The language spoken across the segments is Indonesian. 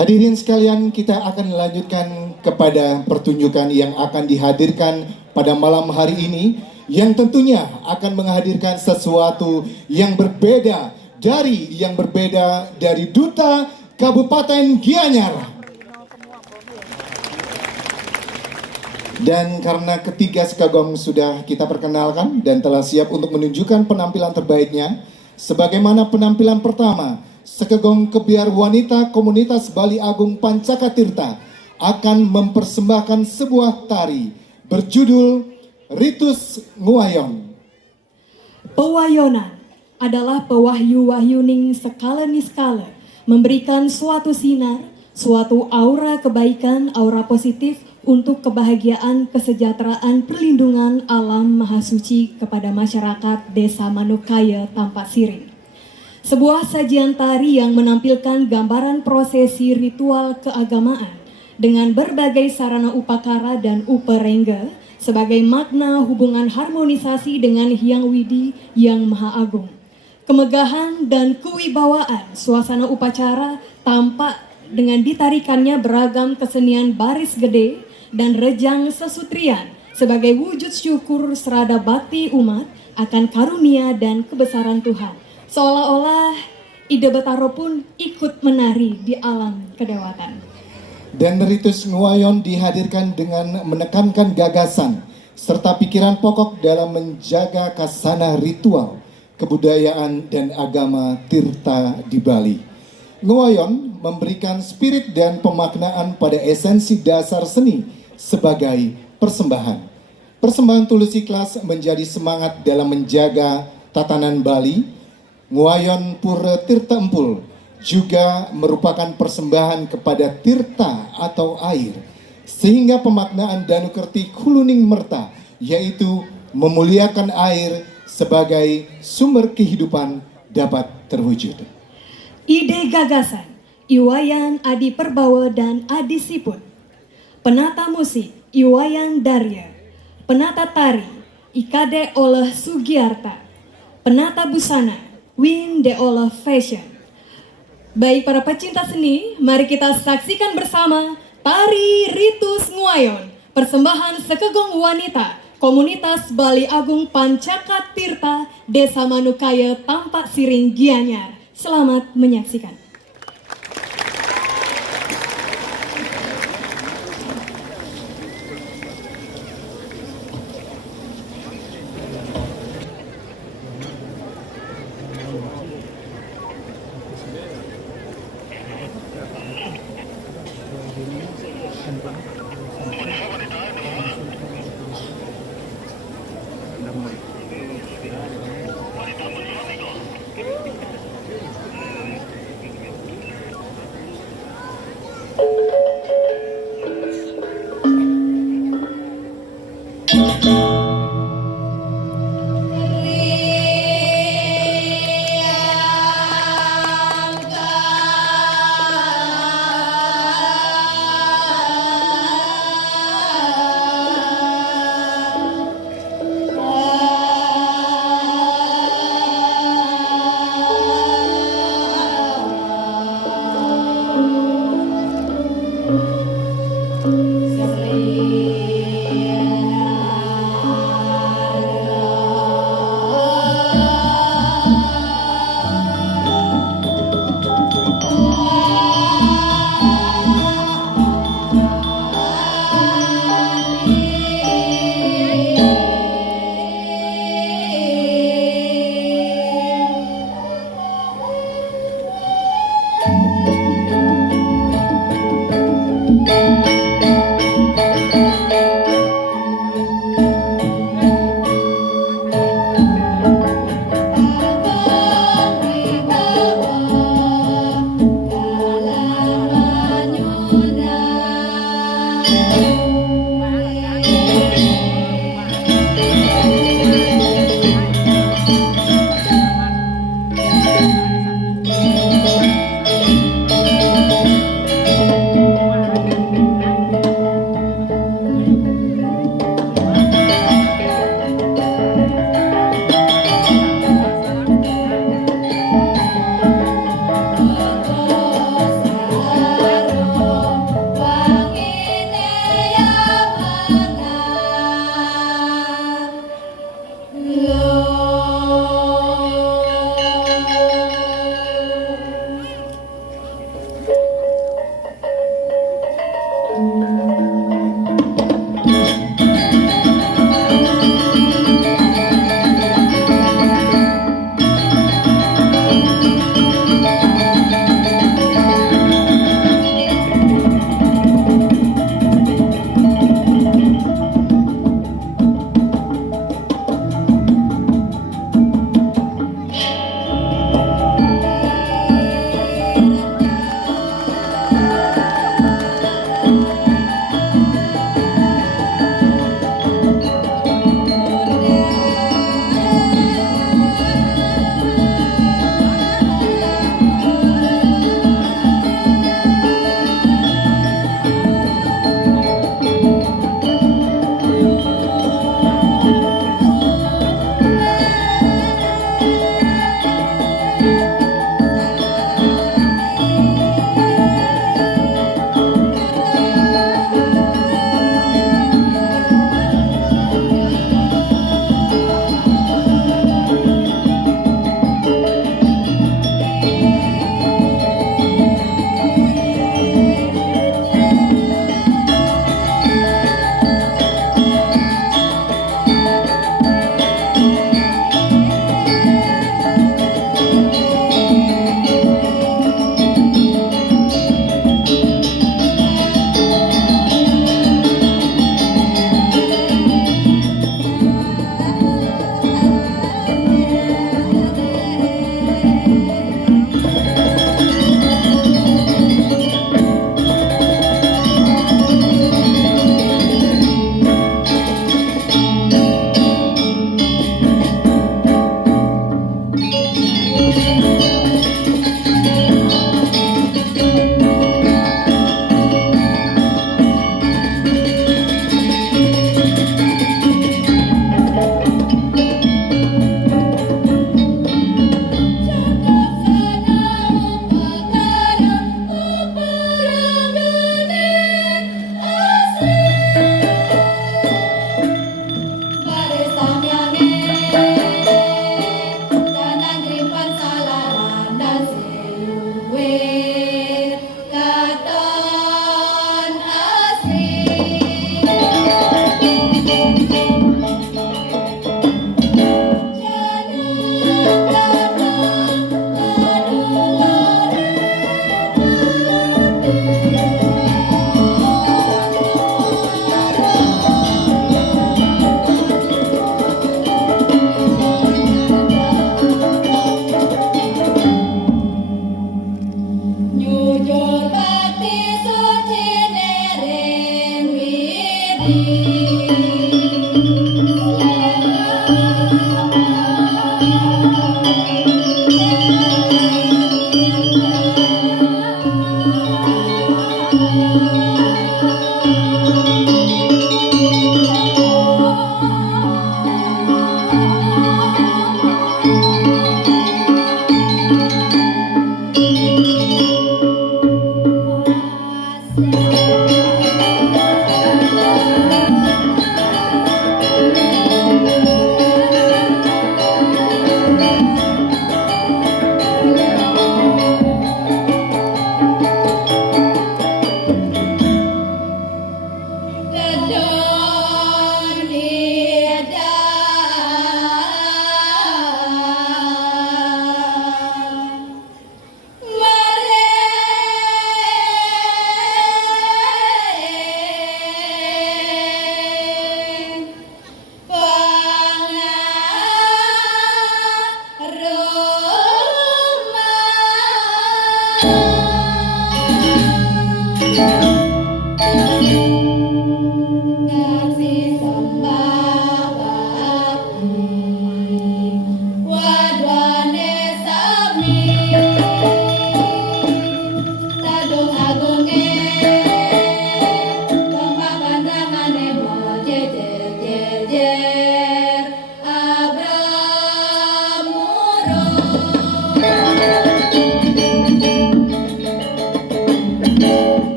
Hadirin sekalian, kita akan melanjutkan kepada pertunjukan yang akan dihadirkan pada malam hari ini, yang tentunya akan menghadirkan sesuatu yang berbeda dari Duta Kabupaten Gianyar. Dan karena ketiga sekagong sudah kita perkenalkan dan telah siap untuk menunjukkan penampilan terbaiknya, sebagaimana penampilan pertama, Sekegong Kebiar Wanita Komunitas Bali Agung Pancakatirta akan mempersembahkan sebuah tari berjudul Ritus Nguayon. Pewayonan adalah pewahyu-wahyuning skala niskala, memberikan suatu sinar, suatu aura kebaikan, aura positif untuk kebahagiaan, kesejahteraan, perlindungan alam maha suci kepada masyarakat Desa Manukaya Tampak Siring. Sebuah sajian tari yang menampilkan gambaran prosesi ritual keagamaan dengan berbagai sarana upakara dan uperengga sebagai makna hubungan harmonisasi dengan Hyang Widi yang Maha Agung. Kemegahan dan kewibawaan suasana upacara tampak dengan ditarikannya beragam kesenian baris gede dan rejang sesutrian sebagai wujud syukur serada bakti umat akan karunia dan kebesaran Tuhan. Seolah-olah Ide Betaro pun ikut menari di alam kedewatan. Dan Ritus Nguayon dihadirkan dengan menekankan gagasan serta pikiran pokok dalam menjaga kasana ritual, kebudayaan dan agama Tirta di Bali. Nguayon memberikan spirit dan pemaknaan pada esensi dasar seni sebagai persembahan. Persembahan tulus ikhlas menjadi semangat dalam menjaga tatanan Bali. Nguayon Pura Tirta Empul juga merupakan persembahan kepada tirta atau air, sehingga pemaknaan Danukerti Kuluning Merta, yaitu memuliakan air sebagai sumber kehidupan, dapat terwujud. Ide gagasan Iwayan Adi Perbawa dan Adi Siput. Penata musik Iwayan Darya. Penata tari Ikade oleh Sugiarta. Penata busana Win de oleh Fashion. Baik para pecinta seni, mari kita saksikan bersama tari Ritus Nguayon, persembahan Sekegong Wanita Komunitas Bali Agung Pancakatirta Desa Manukaya Tampak Siring Gianyar. Selamat menyaksikan.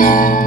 kasih.